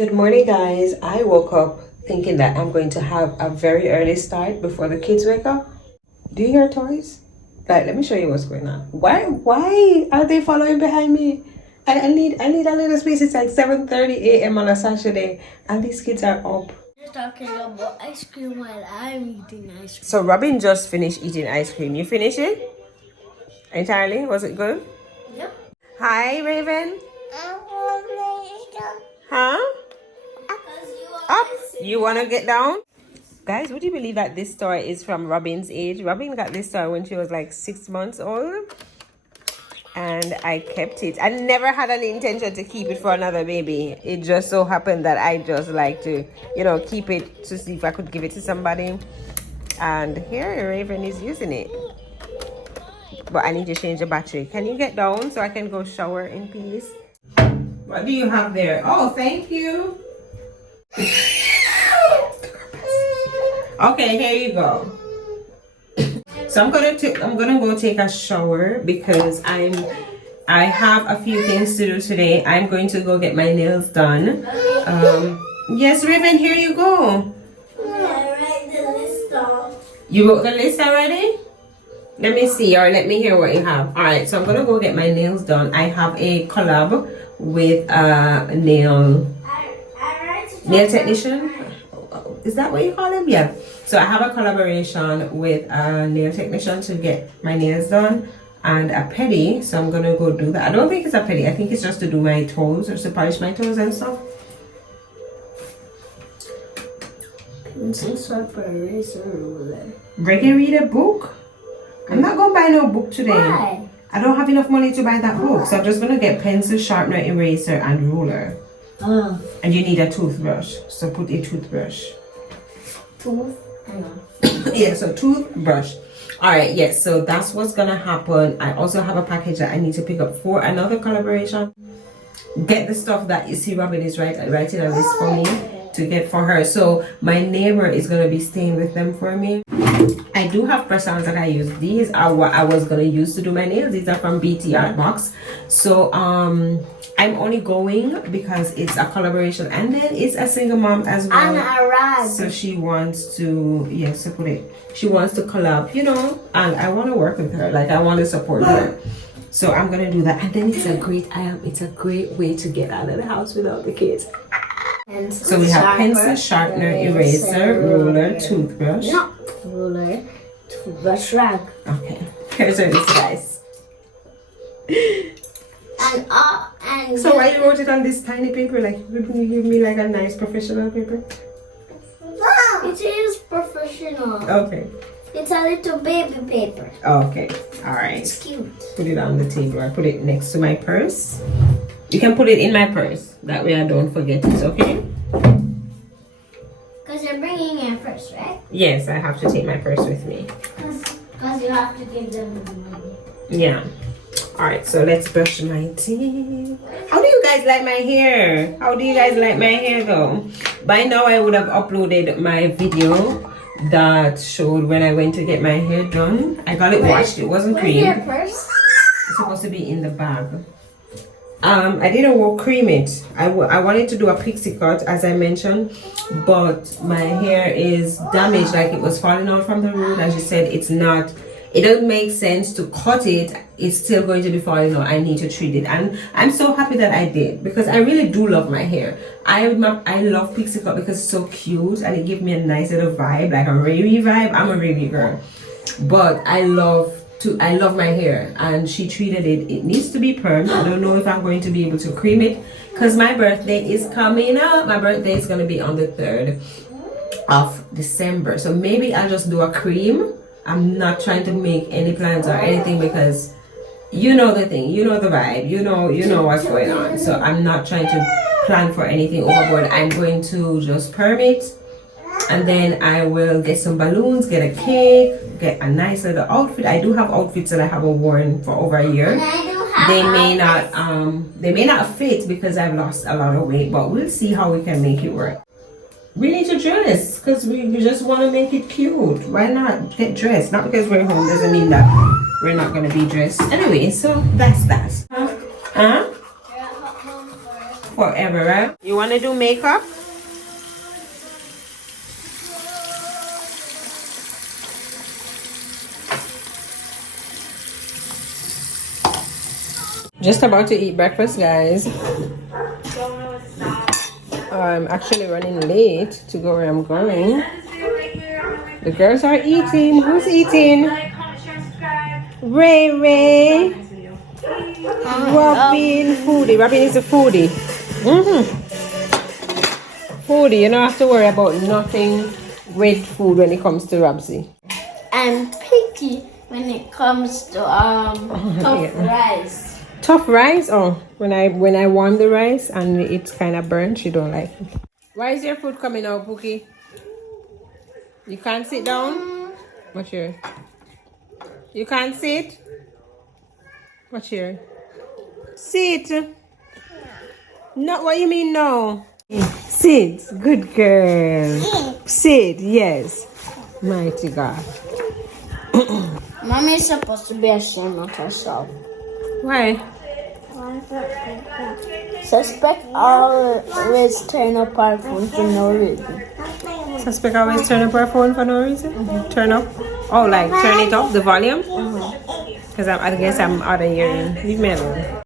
Good morning, guys. I woke up thinking that I'm going to have a very early start before the kids wake up. Do you hear toys? Like, let me show you what's going on. Why are they following behind me? I need a little space. It's like 7:30 a.m. on a Saturday, and these kids are up. You're talking about ice cream while I'm eating ice cream. So Robin just finished eating ice cream. You finished it? Entirely? Was it good? Yep. Hi, Raven. Huh? Up? You want to get down? Guys, would you believe that this toy is from Robin's age? Robin got this toy when she was like 6 months old. And I kept it. I never had any intention to keep it for another baby. It just so happened that I just like to, keep it to see if I could give it to somebody. And here Raven is using it. But I need to change the battery. Can you get down so I can go shower in peace? What do you have there? Oh, thank you. Okay, here you go. So I'm gonna go take a shower because I have a few things to do today. I'm going to go get my nails done. Yes, Raven, here you go. I write the list down. You wrote the list already? Let me see, or let me hear what you have. All right, so I'm gonna go get my nails done. I have a collab with a nail technician. Is that what you call him? Yeah. So I have a collaboration with a nail technician to get my nails done and a pedi. So I'm gonna go do that. I don't think it's a pedi. I think it's just to do my toes or to polish my toes and stuff. Pencil, sharpener, eraser, ruler. Reggae read a book? I'm not gonna buy no book today. Why? I don't have enough money to buy that book. So I'm just gonna get pencil, sharpener, eraser, and ruler. Oh. And you need a toothbrush. So put a toothbrush. Tooth? Hang on. Yeah, so toothbrush. All right, yes, so that's what's gonna happen. I also have a package that I need to pick up for another collaboration. Get the stuff that you see Robin is writing a list for me to get for her. So my neighbor is gonna be staying with them for me. I do have press-ons that I use. These are what I was gonna use to do my nails. These are from BT Art Box. So I'm only going because it's a collaboration and then it's a single mom as well. And a rag. So she wants to, yes, to put it. She wants to collab, and I want to work with her. Like I want to support her. So I'm gonna do that. And then it's a great way to get out of the house without the kids. Pencil, So we have pencil, sharpener, eraser, ruler, toothbrush. No, ruler, toothbrush, rag. Okay, here's our list, guys. And So why you wrote it on this tiny paper? Like, wouldn't you give me like a nice professional paper? it is professional. Okay. It's a little baby paper. Okay. All right. It's cute. Put it on the table. I put it next to my purse. You can put it in my purse. That way I don't forget it, okay? Because you're bringing your purse, right? Yes, I have to take my purse with me. Because you have to give them the money. Yeah. All right, so let's brush my teeth. How do you guys like my hair? How do you guys like my hair though? By now I would have uploaded my video that showed when I went to get my hair done. I got it washed. It wasn't cream. Where's your purse? It's supposed to be in the bag. I didn't cream it. I wanted to do a pixie cut as I mentioned, but my hair is damaged, like it was falling out from the root. As you said, it doesn't make sense to cut it. It's still going to be falling out. I need to treat it, and I'm so happy that I did because I really do love my hair. I love pixie cut because it's so cute and it gives me a nice little vibe, like a Riri vibe. I'm a Riri girl, but I love my hair, and she treated it. It needs to be permed. I don't know if I'm going to be able to cream it because my birthday is coming up. My birthday is going to be on the 3rd of December, so maybe I'll just do a cream. I'm not trying to make any plans or anything because you know the thing, you know the vibe, you know what's going on. So I'm not trying to plan for anything overboard. I'm going to just perm it, and then I will get some balloons, get a cake, get a nice little outfit. I do have outfits that I haven't worn for over a year. They may not fit because I've lost a lot of weight, but we'll see how we can make it work. We need to dress because we just want to make it cute. Why not get dressed? Not because we're home doesn't mean that we're not going to be dressed. Anyway, so that's that. Huh? forever, right? You want to do makeup? Just about to eat breakfast, guys. I'm actually running late to go where I'm going. The girls are eating. Who's eating? Ray Ray. Robin. Foodie. Robin is a foodie. Foodie. You don't have to worry about nothing with food when it comes to Robsy. I'm picky when it comes to tough rice. Tough rice? Oh, when I warm the rice and it's kind of burnt, she don't like it. Why is your food coming out, Pookie? You can't sit down? What's here? You can't sit? What's here? Sit. Not what you mean no. Sit. Good girl. Sit. Yes. Mighty God. Mommy is supposed to be ashamed of herself. Why? Suspect always turn up our phone for no reason. Suspect always turn up our phone for no reason? Turn up? Oh, like turn it up, the volume? Because I guess I'm out of hearing. Leave me alone.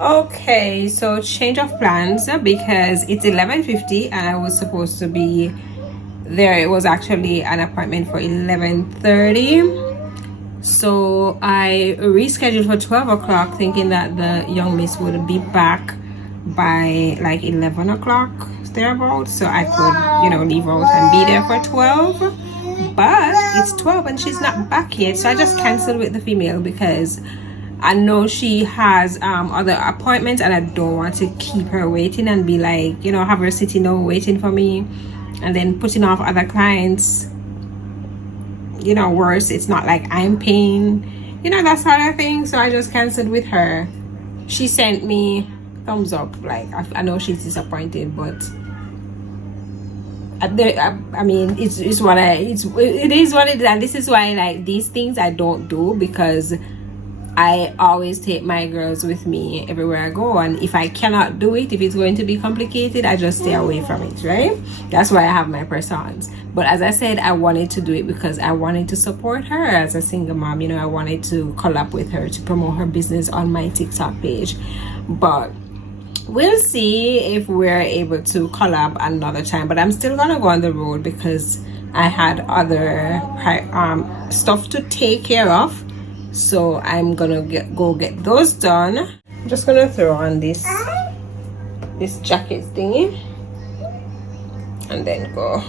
Okay, so change of plans because it's 11:50 and I was supposed to be there. It was actually an appointment for 11:30. So I rescheduled for 12 o'clock thinking that the young miss would be back by like 11 o'clock thereabouts, so I could, you know, leave out and be there for 12. But it's 12 and she's not back yet, so I just canceled with the female because I know she has other appointments and I don't want to keep her waiting and be like, you know, have her sitting down waiting for me and then putting off other clients. You know, worse, it's not like I'm paying, you know, that sort of thing. So I just canceled with her. She sent me thumbs up, like I know she's disappointed, but I mean it is what it is, and this is why, like, these things I don't do because I always take my girls with me everywhere I go, and if I cannot do it, if it's going to be complicated, I just stay away from it, right? That's why I have my persons. But as I said, I wanted to do it because I wanted to support her as a single mom. You know, I wanted to collab with her to promote her business on my TikTok page. But we'll see if we're able to collab another time. But I'm still gonna go on the road because I had other stuff to take care of. So I'm gonna go get those done. I'm just gonna throw on this jacket thingy and then go.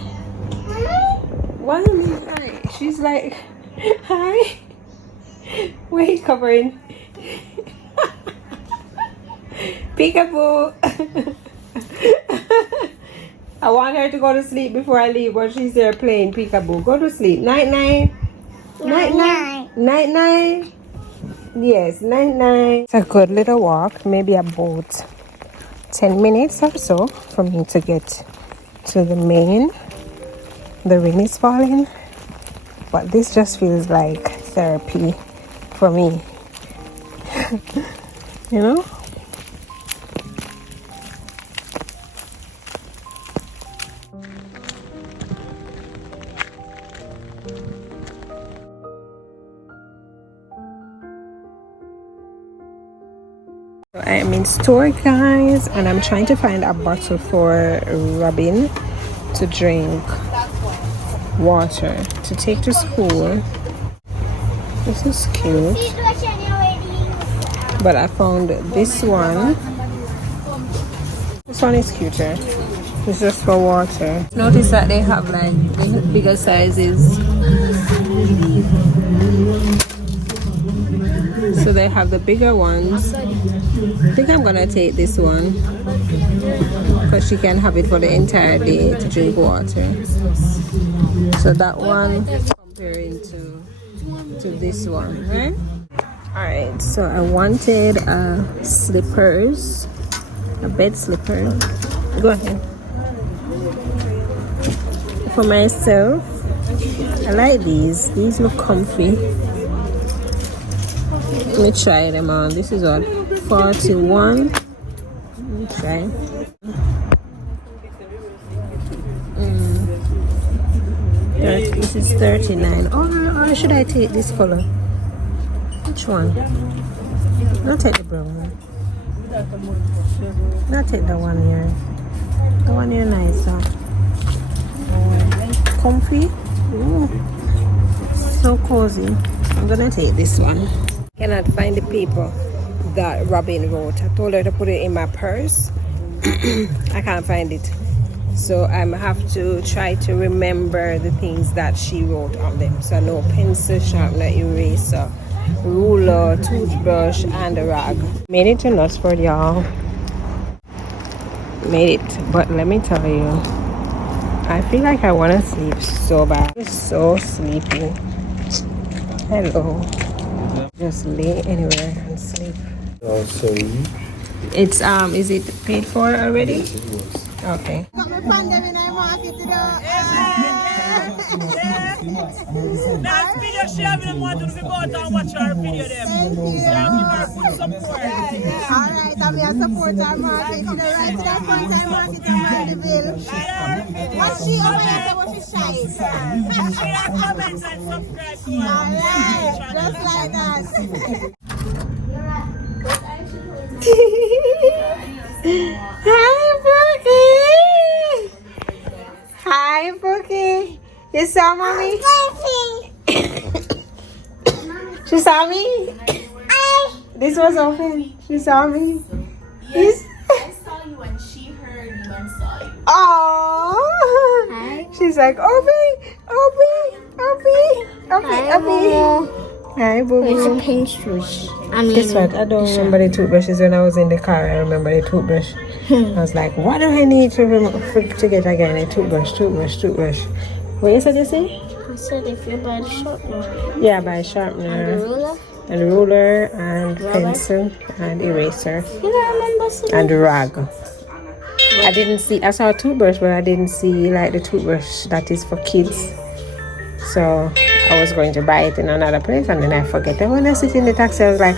Why am I hi? She's like, hi. Where are you covering? Peekaboo. I want her to go to sleep before I leave, but she's there playing peekaboo. Go to sleep. Night night. Night night. Night night. Yes, night night. It's a good little walk, maybe about 10 minutes or so for me to get to the main. The rain is falling, but this just feels like therapy for me. You know? I am in store, guys, and I'm trying to find a bottle for Robin to drink water to take to school. This is cute, but I found this one. This one is cuter. It's just for water. Notice that they have like bigger sizes. So they have the bigger ones. I think I'm gonna take this one because she can have it for the entire day to drink water. So that one comparing to this one, right? Alright, so I wanted slippers, a bed slipper. Go ahead. For myself, I like these. These look comfy. Let me try them on. This is what, 41. Let me right? This is 39. Or should I take this color? Which one? Not take the brown one. Not take the one here. The one here nicer. Comfy. Ooh. So cozy. I'm gonna take this one. Cannot find the paper that Robin wrote. I told her to put it in my purse. I can't find it. So I have to try to remember the things that she wrote on them. So no pencil, sharpener, eraser, ruler, toothbrush, and a rag. Made it to Nutsford, y'all. Made it. But let me tell you, I feel like I want to sleep so bad. I'm so sleepy. Hello. Just lay anywhere and sleep. Sorry. It's is it paid for already? Yes, it was. Okay. Got my fan them in our market, you know. Last video she have them want to go out and watch our video them. Thank you. Yeah, give her full support. Alright, I'm here to support our market. You know, right to that front our market and ride the bill. What she over here say what she shy? Share, comments and subscribe to our Alright, just like that. Hi, Bookie. Hi, Bookie. You saw mommy? She saw me? This was open. She saw me. Yes, I saw you and she heard you and saw you. Oh. She's like, Obi. Hi, Boo. Where's the pinstress? Guess what? I don't remember the toothbrushes when I was in the car. I remember the toothbrush. I was like, what do I need to get again? A toothbrush. What you said you say? I said if you buy the sharpener. Yeah, buy a And the sharpener. ruler. And ruler and pencil and eraser. You don't remember seeing And rag. I saw a toothbrush, but I didn't see like the toothbrush that is for kids. So I was going to buy it in another place and then I forget. And when I sit in the taxi, I was like,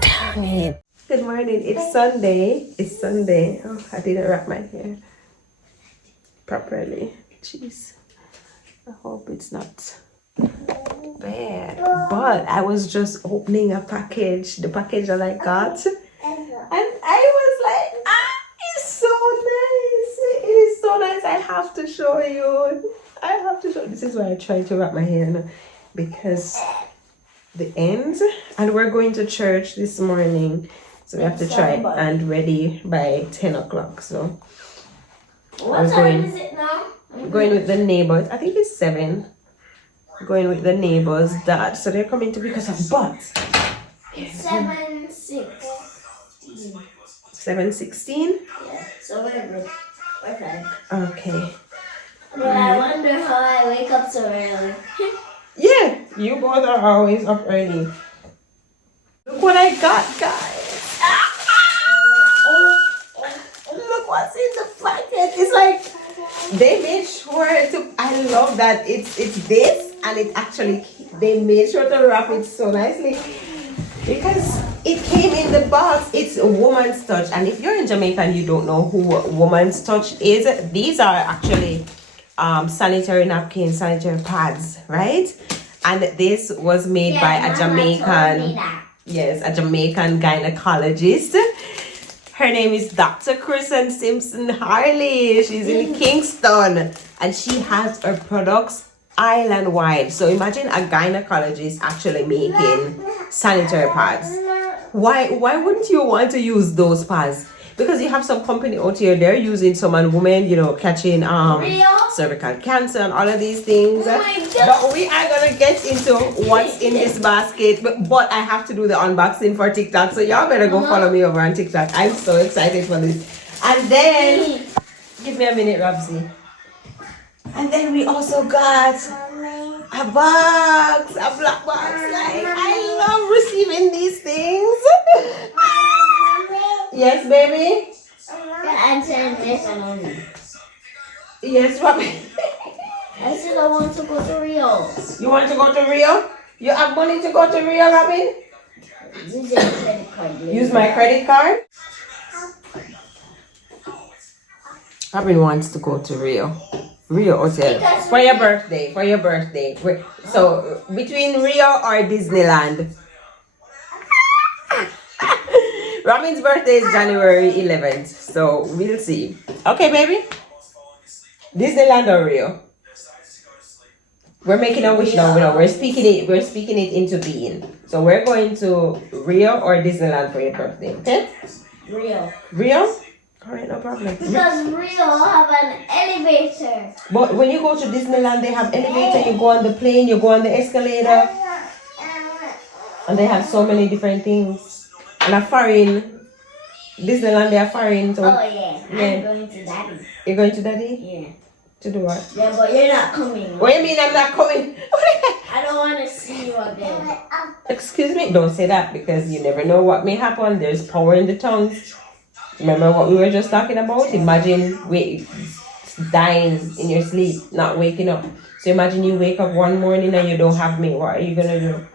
dang it. Good morning. It's Sunday. Oh, I didn't wrap my hair properly. Jeez. I hope it's not bad. But I was just opening a package, the package that I got. And I was like, it's so nice. It is so nice. I have to show you. This is why I try to wrap my hair now, because the ends, and we're going to church this morning, so we have to try and ready by 10 o'clock. So What time is it now? going with the neighbors. I think it's 7. Going with the neighbors, dad. So they're coming to pick us up. But 7:16. 7:16. Yeah, so we're good. We're fine. Okay. But I wonder how I wake up so early. Yeah, you both are always up early. Look what I got, guys. Look what's in the packet. It's like they made sure to. I love that it's this, and it actually they made sure to wrap it so nicely because it came in the box. It's a woman's touch, and if you're in Jamaica and you don't know who woman's touch is, these are actually sanitary napkins, sanitary pads, right? And this was made by a Jamaican, yes, a Jamaican gynecologist. Her name is Dr. Kristen Simpson Harley. She's in Kingston, and she has her products island-wide. So imagine a gynecologist actually making sanitary pads. Why wouldn't you want to use those pads? Because you have some company out here, they're using some on women, catching cervical cancer and all of these things. But we are gonna get into what's in this basket. But I have to do the unboxing for TikTok, so y'all better go follow me over on TikTok. I'm so excited for this. And then, give me a minute, Robsy. And then we also got a box, a black box. Like, I love receiving these things. Yes, baby? I'm saying this. Yes, Robin. I said I want to go to Rio. You want to go to Rio? You have money to go to Rio, Robin? Use your credit card. Use my credit card? Robin wants to go to Rio Hotel for your birthday. So between Rio or Disneyland. Robin's birthday is January 11th, so we'll see. Okay, baby. Disneyland or Rio? We're making a wish now. We're speaking it into being. So we're going to Rio or Disneyland for your birthday. Okay? Rio? Alright, no problem. Because Rio have an elevator. But when you go to Disneyland, they have elevator, you go on the plane, you go on the escalator. And they have so many different things. And a foreign. Disneyland, they are foreign. So Oh yeah. I'm going to Daddy. You're going to Daddy? Yeah. To do what? Yeah, but you're not coming. What do you mean I'm not coming? I don't want to see you again. Excuse me? Don't say that because you never know what may happen. There's power in the tongue. Remember what we were just talking about? Imagine dying in your sleep, not waking up. So imagine you wake up one morning and you don't have me. What are you gonna do?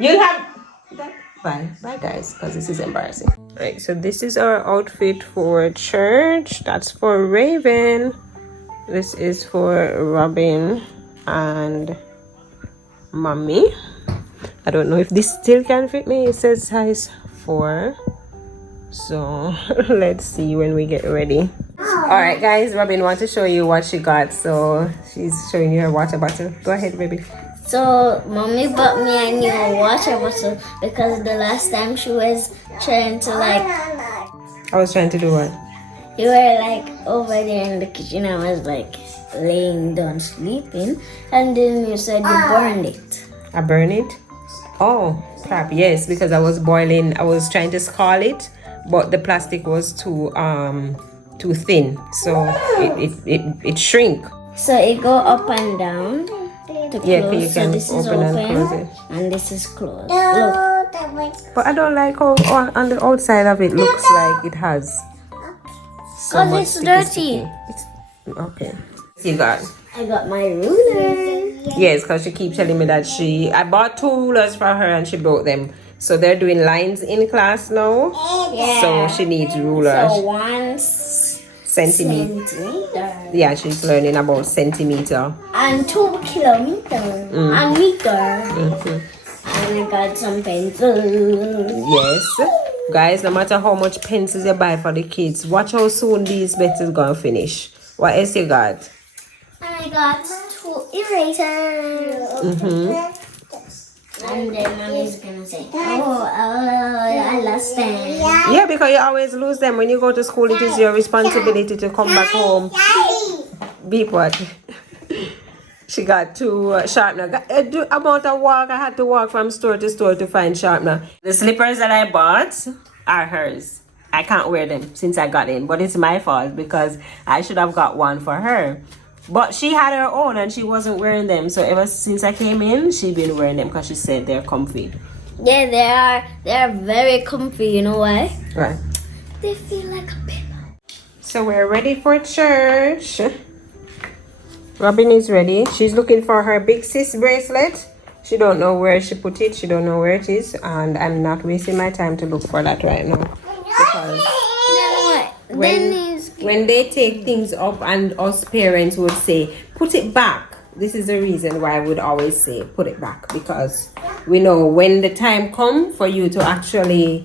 You'll have. Bye guys, because this is embarrassing. Alright, so this is our outfit for church. That's for Raven. This is for Robin and Mommy. I don't know if this still can fit me. It says size 4. So let's see when we get ready. Alright guys, Robin wants to show you what she got. So she's showing you her water bottle. Go ahead, baby. So, Mommy bought me a new water bottle because the last time she was trying to I was trying to do what? you were like over there in the kitchen. I was like laying down sleeping, and then you said you burned it. I burn it? Oh, crap. Yes, because I was boiling. I was trying to scald it, but the plastic was too thin. So it shrink. So it go up and down. Yeah, you So can this is open and open, close it. and this is closed. Look. But I don't like how on the outside of it looks like it has so much it's dirty. Okay. You got? I got my ruler. Yes, because she keeps telling me that I bought 2 rulers for her and she broke them. So they're doing lines in class now. Yeah. So she needs rulers. So 1 Centimeter. Yeah, she's learning about centimeter. And 2 kilometers. And meter. And I got some pencils. Yes. Guys, no matter how much pencils you buy for the kids, watch how soon these pencils gonna finish. What else you got? And I got 2 erasers. And then Mommy's gonna say, I lost them. Yeah, because you always lose them. When you go to school, it is your responsibility to come back home. Beep what? She got 2 sharpener. Amount of walk, I had to walk from store to store to find sharpener. The slippers that I bought are hers. I can't wear them since I got in, but it's my fault because I should have got one for her. But she had her own and she wasn't wearing them. So ever since I came in, she's been wearing them because she said they're comfy. Yeah, they are very comfy. You know why? Right. They feel like a pillow. So we're ready for church. Robin is ready. She's looking for her big sis bracelet. She don't know where she put it. She don't know where it is. And I'm not wasting my time to look for that right now. Because when they take things up and us parents would say, put it back. This is the reason why I would always say, put it back. Because we know when the time comes for you to actually,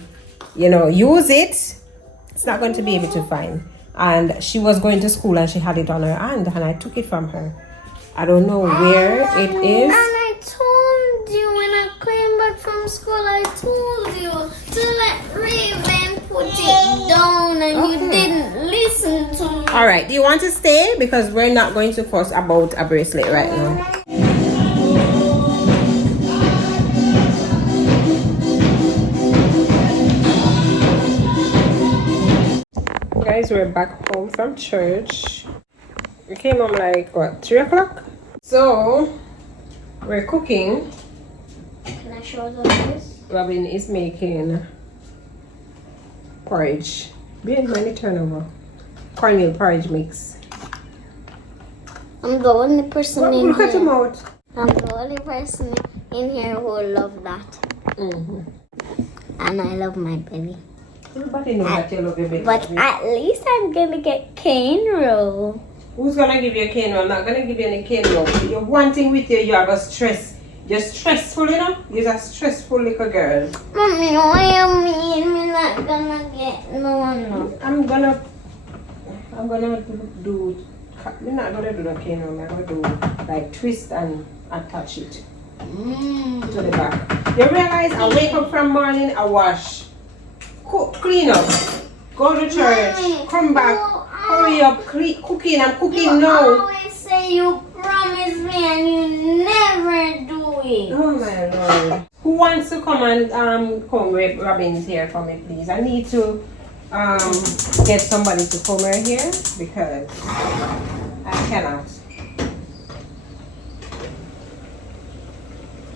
use it, it's not going to be able to find. And she was going to school and she had it on her hand and I took it from her. I don't know where it is. And I told you when I came back from school, I told you to let Raven put it down and you didn't listen to me. Alright, do you want to stay? Because we're not going to fuss about a bracelet right now. Guys, we're back home from church. We came home like 3 o'clock? So we're cooking. Can I show them this? Robin is making porridge. Behind money turnover. Cornmeal porridge mix. I'm the only person in Look here. at your mouth. I'm the only person in here who love that. And I love my belly. Everybody knows that you love your baby. But at least I'm gonna get cane roll. Who's gonna give you a cane roll? I'm not gonna give you any cane roll. You're one thing with you, you have a stress. You're stressful, you know? You're a stressful little girl. Mommy, why you mean me not gonna get no? I'm gonna do. We're not gonna do the cane roll. I'm gonna do like twist and attach it to the back. You realize I wake up from morning, I wash, cook, clean up, go to church, come back, hurry up, cooking. I'm cooking now. You always say you promise me and you never do it. Oh my Lord. Who wants to come and comb Robin's hair for me, please? I need to get somebody to comb her hair because I cannot.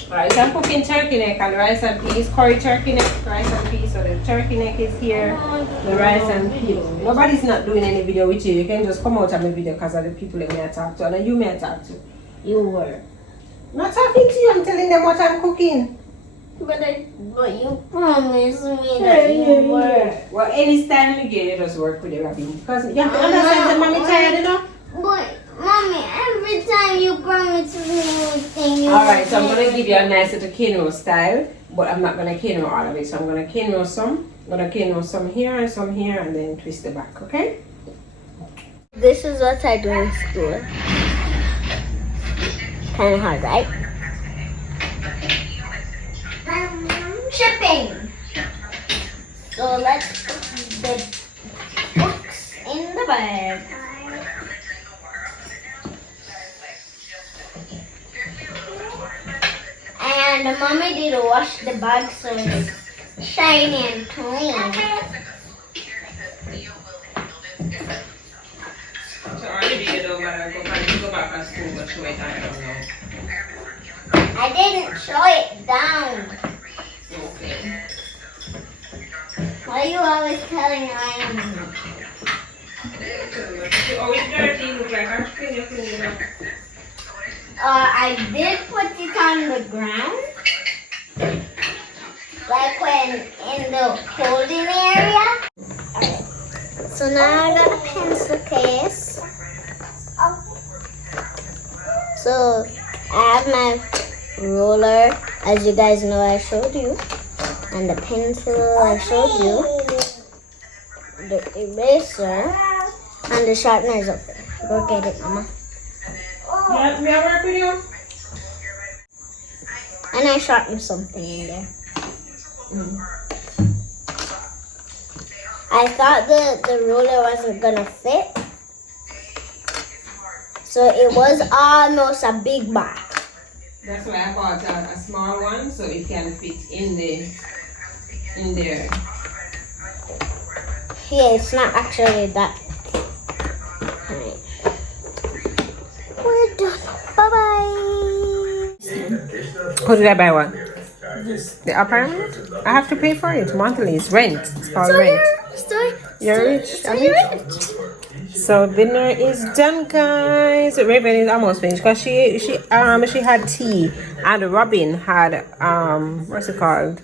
Alright, so I'm cooking turkey neck and rice and peas, curry turkey neck, rice and peas. So the turkey neck is here, the rice and peas. Nobody's not doing any video with you. You can just come out of my video because of the people that may I talk to and you may I talk to. You were. I'm not talking to you, I'm telling them what I'm cooking. But you promised me that you were. Well, any time you get it, just work with the Robin. Because you have to understand that mommy tired, you know? But mommy, every time you promise me anything, you Alright, so I'm going to give you a nice little cane roll style. But I'm not going to cane roll all of it. So I'm going to cane roll some. I'm going to cane roll some here and then twist the back, okay? This is what I do in school. Kind of hard, right? Shipping. So let's put the books in the bag. And mommy did wash the bag so it's shiny and clean. So already you don't go back to school but show it down, I don't know. I didn't show it down. Okay. Why are you always telling Ryan? You always dirty, you look like I'm clean your finger. I did put it on the ground. Like when in the holding area. Alright. So now I got a pencil case. So I have my roller, as you guys know I showed you. And the pencil I showed you. The eraser. And the sharpener is up there. Go get it, Mama. Yeah, may I work with you? And I sharpened something in there. I thought the ruler wasn't gonna fit. So it was almost a big box. That's why I bought a small one so it can fit in there. Yeah, it's not actually that. Alright. We're done. Bye-bye. How did I buy one? The apartment? I have to pay for it monthly. It's rent. It's called rent. You're rich. I'm rich. So dinner is done, guys. Raven is almost finished because she had tea and Robin had what's it called?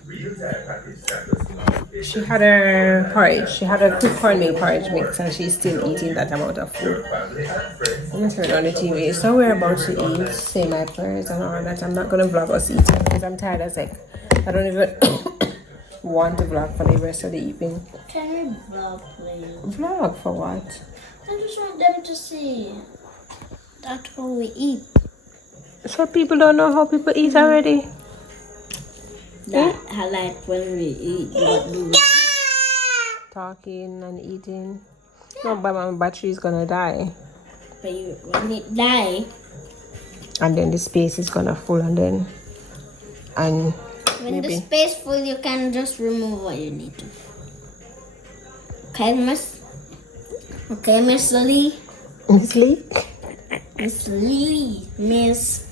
She had her porridge. She had her cooked cornmeal porridge mix and she's still eating that amount of food. I'm gonna turn it on the TV. So we're about to eat, say my prayers and all that. I'm not gonna vlog us eating because I'm tired as heck. I don't even want to vlog for the rest of the evening. Can we vlog, please? Vlog for what? I just want them to see. That's how we eat. So people don't know how people eat already? I like when we eat. What do we Talking and eating. No, but my battery is gonna die. But when it die, And then the space is gonna full and then when the space full, you can just remove what you need to. Okay, Miss? Okay, Miss Lee? Miss Lee? Miss Lee. Miss.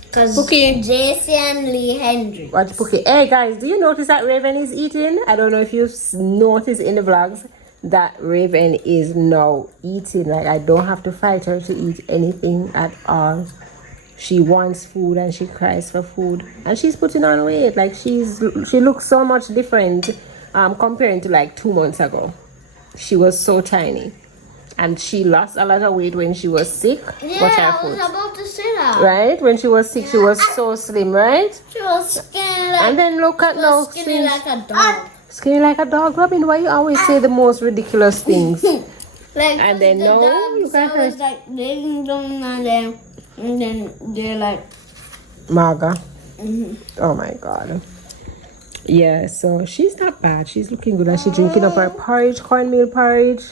Because Okay. JC and Lee Hendry. Watch Pookie. Hey guys, do you notice that Raven is eating? I don't know if you've noticed in the vlogs that Raven is now eating. Like I don't have to fight her to eat anything at all. She wants food and she cries for food. And she's putting on weight. Like she looks so much different comparing to like 2 months ago. She was so tiny. And she lost a lot of weight when she was sick. Yeah, Watch her I was foot. about to say that. Right? When she was sick, she was so slim, right? She was skinny like, And then look at now. skinny like a dog. Skinny like a dog. Robin, why you always say the most ridiculous things? Like, And then the now, dogs look at her. always like laying down and then they're like, Marga. Oh my God. Yeah, so she's not bad. She's looking good. And she's drinking up her porridge, cornmeal porridge.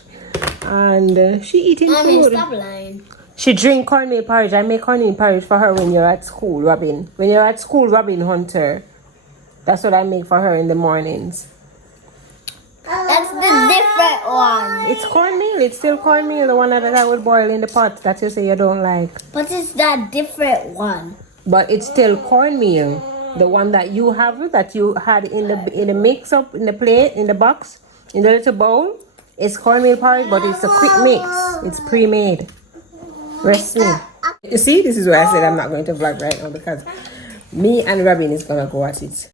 And she eating food. stop lying. She drink cornmeal porridge. I make cornmeal porridge for her when you're at school, Robin. When you're at school, Robin Hunter. That's what I make for her in the mornings. That's the different one. It's cornmeal. It's still cornmeal. The one that I would boil in the pot that you say you don't like. But it's that different one. But it's still cornmeal. The one that you have, that you had in the mix up, in the plate, in the box, in the little bowl. It's cornmeal porridge, but it's a quick mix. It's pre-made. Rest me. You see, this is why I said I'm not going to vlog right now, because me and Robin is gonna go at it.